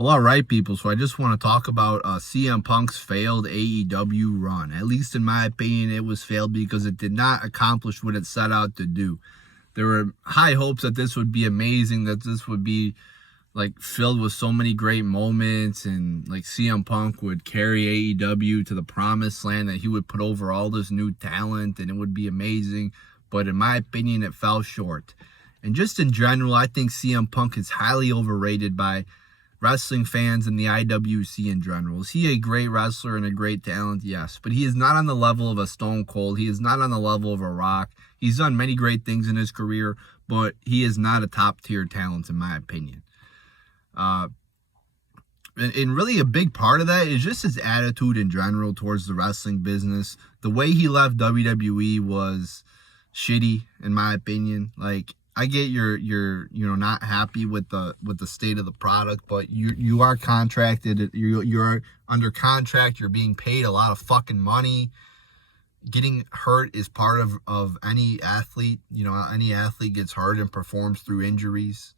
Well, all right, people. So I just want to talk about CM Punk's failed AEW run. At least in my opinion, it was failed because it did not accomplish what it set out to do. There were high hopes that this would be amazing, that this would be like filled with so many great moments, and like CM Punk would carry AEW to the promised land, that he would put over all this new talent and it would be amazing. But in my opinion, it fell short. And just in general, I think CM Punk is highly overrated by wrestling fans and the IWC in general. Is he a great wrestler and a great talent? Yes. But he is not on the level of a Stone Cold. He is not on the level of a Rock. He's done many great things in his career, but he is not a top-tier talent in my opinion. And really a big part of that is just his attitude in general towards the wrestling business. The way he left WWE was shitty in my opinion. Like, I get you're not happy with the state of the product, but you are contracted. You're under contract. You're being paid a lot of fucking money. Getting hurt is part of any athlete. Any athlete gets hurt and performs through injuries.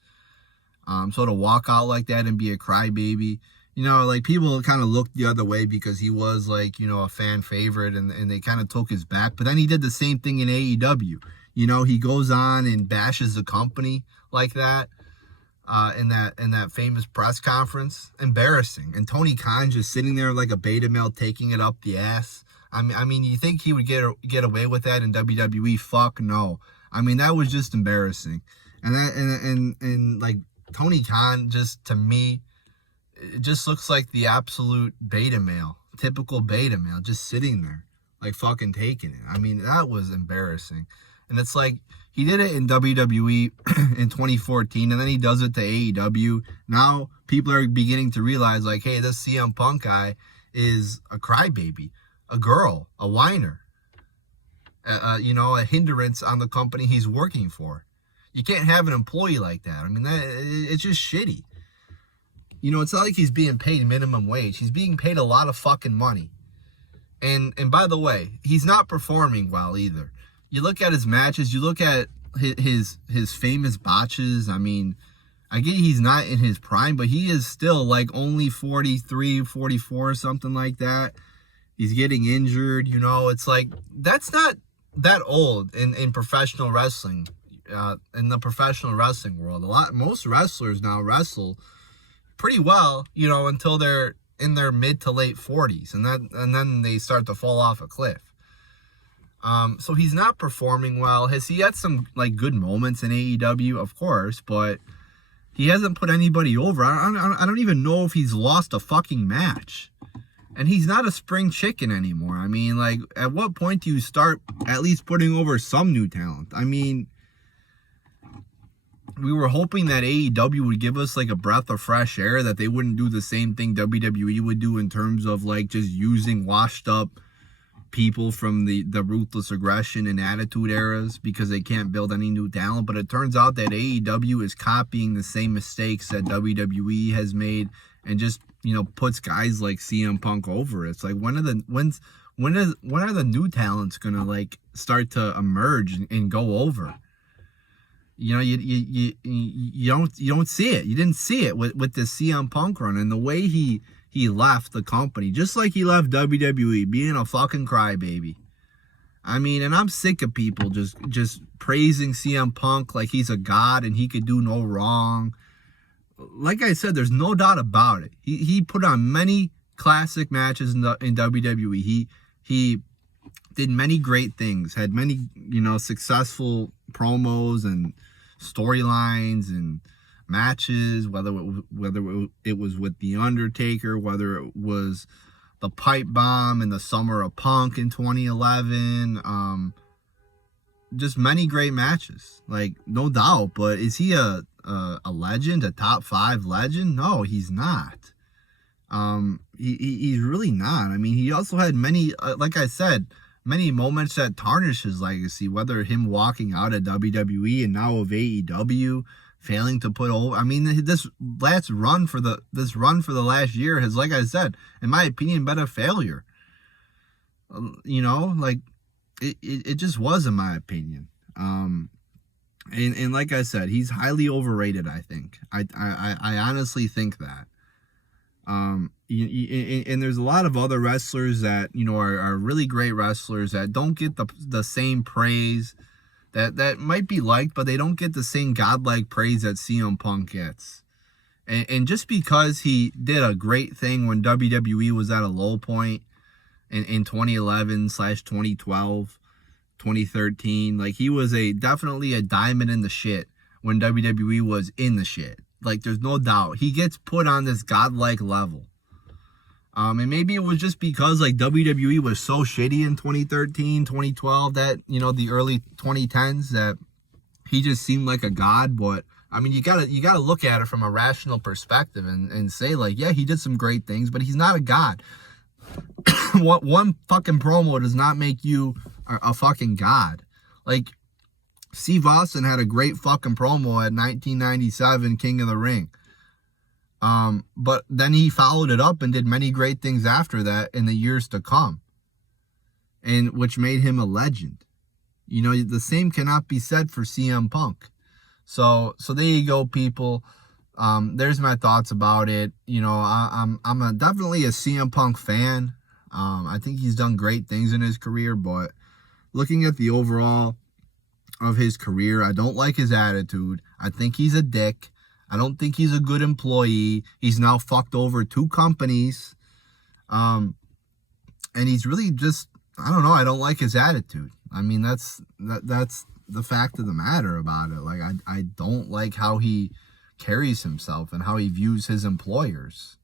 So to walk out like that and be a crybaby, like people kind of looked the other way because he was like, a fan favorite, and they kind of took his back. But then he did the same thing in AEW. He goes on and bashes the company like that in that famous press conference. Embarrassing. And Tony Khan just sitting there like a beta male, taking it up the ass. I mean, you think he would get away with that in WWE? Fuck no. I mean, that was just embarrassing. And like Tony Khan, just to me, it just looks like the absolute beta male, typical beta male, just sitting there like fucking taking it. I mean, that was embarrassing. And it's like, he did it in WWE in 2014, and then he does it to AEW. Now, people are beginning to realize, like, hey, this CM Punk guy is a crybaby, a girl, a whiner, a hindrance on the company he's working for. You can't have an employee like that. I mean, it's just shitty. It's not like he's being paid minimum wage. He's being paid a lot of fucking money. And by the way, he's not performing well either. You look at his matches, you look at his famous botches. I mean, I get he's not in his prime, but he is still like only 43, 44, something like that. He's getting injured, it's like, that's not that old in professional wrestling, in the professional wrestling world. Most wrestlers now wrestle pretty well, until they're in their mid to late 40s, and then they start to fall off a cliff. So he's not performing well. Has he had some like good moments in AEW? Of course, but he hasn't put anybody over. I don't even know if he's lost a fucking match. And he's not a spring chicken anymore. I mean, like, at what point do you start at least putting over some new talent? I mean, we were hoping that AEW would give us like a breath of fresh air, that they wouldn't do the same thing WWE would do in terms of like just using washed up people from the ruthless aggression and attitude eras because they can't build any new talent. But it turns out that AEW is copying the same mistakes that WWE has made, and just puts guys like CM Punk over. It's like, when are the new talents gonna like start to emerge and go over? You don't see it. You didn't see it with the CM Punk run, and the way he left the company, just like he left WWE, being a fucking crybaby. I mean, and I'm sick of people just praising CM Punk like he's a god and he could do no wrong. Like I said, there's no doubt about it. He put on many classic matches in WWE. He did many great things, had many, successful promos and storylines and matches, whether it was with The Undertaker, whether it was the pipe bomb in the Summer of Punk in 2011, just many great matches, like, no doubt. But is he a legend, a top 5 legend? No, he's not. He's really not. I mean, he also had many, like I said, many moments that tarnish his legacy, whether him walking out of WWE and now of AEW, failing to put over. I mean, this run for the last year has, like I said, in my opinion, been a failure. Like, it just was, in my opinion. And like I said, he's highly overrated, I think. I honestly think that. And there's a lot of other wrestlers that, you know, are really great wrestlers that don't get the same praise that might be liked, but they don't get the same godlike praise that CM Punk gets. And just because he did a great thing when WWE was at a low point in 2011/2012, 2013, like he was definitely a diamond in the shit when WWE was in the shit. Like there's no doubt. He gets put on this godlike level. And maybe it was just because like WWE was so shitty in 2013, 2012, that, you know, the early 2010s, that he just seemed like a god. But I mean, you gotta look at it from a rational perspective and say like, yeah, he did some great things, but he's not a god. One fucking promo does not make you a fucking god. Like Steve Austin had a great fucking promo at 1997 King of the Ring. But then he followed it up and did many great things after that in the years to come, and which made him a legend. You know, the same cannot be said for CM Punk. So there you go, people. There's my thoughts about it. You know, I'm definitely a CM Punk fan. I think he's done great things in his career, but looking at the overall of his career, I don't like his attitude. I think he's a dick. I don't think he's a good employee. He's now fucked over 2 companies. And he's really just, I don't know, I don't like his attitude. I mean, that's the fact of the matter about it. Like, I don't like how he carries himself and how he views his employers.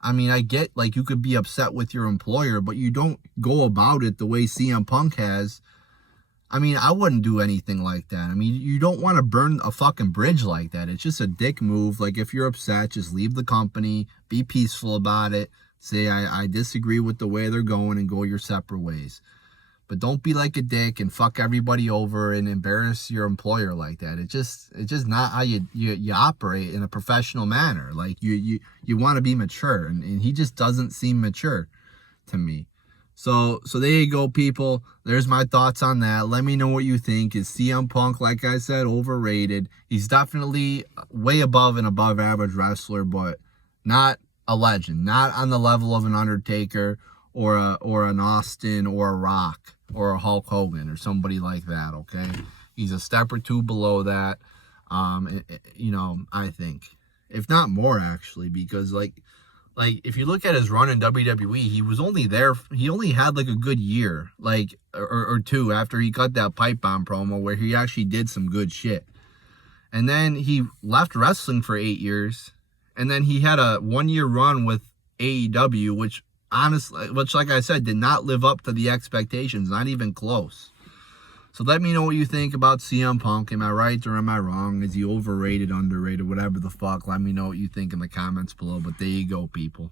I mean, I get, like, you could be upset with your employer, but you don't go about it the way CM Punk has. I mean, I wouldn't do anything like that. I mean, you don't want to burn a fucking bridge like that. It's just a dick move. Like, if you're upset, just leave the company, be peaceful about it, say, I disagree with the way they're going, and go your separate ways. But don't be like a dick and fuck everybody over and embarrass your employer like that. It's just not how you operate in a professional manner. Like, you want to be mature, and he just doesn't seem mature to me. So there you go, people. There's my thoughts on that. Let me know what you think. Is CM Punk, like I said, overrated? He's definitely way above an above average wrestler, but not a legend. Not on the level of an Undertaker or an Austin or a Rock or a Hulk Hogan or somebody like that, okay? He's a step or 2 below that, you know, I think. If not more, actually, because, like, if you look at his run in WWE, he only had like a good year, like, or 2 after he cut that pipe bomb promo where he actually did some good shit. And then he left wrestling for 8 years, and then he had a 1-year run with AEW, which like I said, did not live up to the expectations, not even close. So let me know what you think about CM Punk. Am I right or am I wrong? Is he overrated, underrated, whatever the fuck? Let me know what you think in the comments below. But there you go, people.